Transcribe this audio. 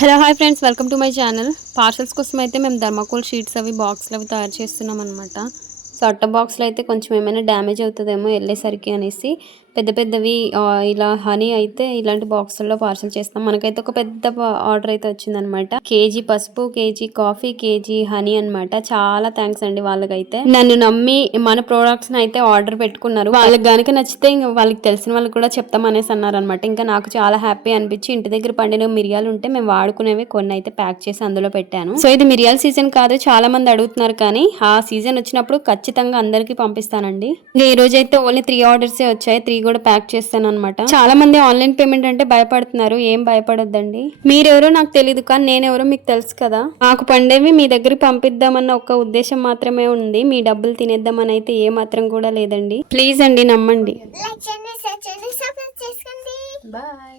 Hello hi friends, welcome to my channel. Parcels కోసం అయితే మేము థర్మాకోల్ షీట్స్ అవి బాక్స్లు అవి తయారు చేస్తున్నాం అనమాట. సో అట్ట బాక్స్లో అయితే కొంచెం ఏమైనా డ్యామేజ్ అవుతుందేమో వెళ్ళేసరికి అనేసి పెద్ద పెద్దవి ఇలా హనీ అయితే ఇలాంటి బాక్సుల్లో పార్సల్ చేస్తాం. మనకైతే ఒక పెద్ద ఆర్డర్ అయితే వచ్చిందనమాట. కేజీ పసుపు, కేజీ కాఫీ, కేజీ హనీ అనమాట. చాలా థ్యాంక్స్ అండి వాళ్ళకైతే. నన్ను నమ్మి మన ప్రోడక్ట్స్ అయితే ఆర్డర్ పెట్టుకున్నారు. వాళ్ళకి గనుక నచ్చితే ఇంకా వాళ్ళకి తెలిసిన వాళ్ళకి కూడా చెప్తామనేసి అన్నారనమాట. ఇంకా నాకు చాలా హ్యాపీ అనిపించి ఇంటి దగ్గర పండిన మిరియాలు ఉంటే మేము వాడుకునేవి కొన్ని అయితే ప్యాక్ చేసి అందులో పెట్టాను. సో ఇది మిరియాల సీజన్ కాదు, చాలా మంది అడుగుతున్నారు, కానీ ఆ సీజన్ వచ్చినప్పుడు ఖచ్చితంగా అందరికి పంపిస్తానండి. ఇంకా ఈ రోజు అయితే ఓన్లీ 3 ఆర్డర్సే వచ్చాయి. 3 కూడా ప్యాక్ చేస్తాను అనమాట. చాలా మంది ఆన్లైన్ పేమెంట్ అంటే భయపడుతున్నారు. ఏం భయపడొద్దండి. మీరెవరో నాకు తెలియదు, కానీ నేనెవరో మీకు తెలుసు కదా. నాకు పండేవి మీ దగ్గరికి పంపిద్దామన్న ఒక ఉద్దేశం మాత్రమే ఉంది. మీ డబ్బులు తినేద్దామని అయితే ఏ మాత్రం కూడా లేదండి. ప్లీజ్ అండి, నమ్మండి. బాయ్.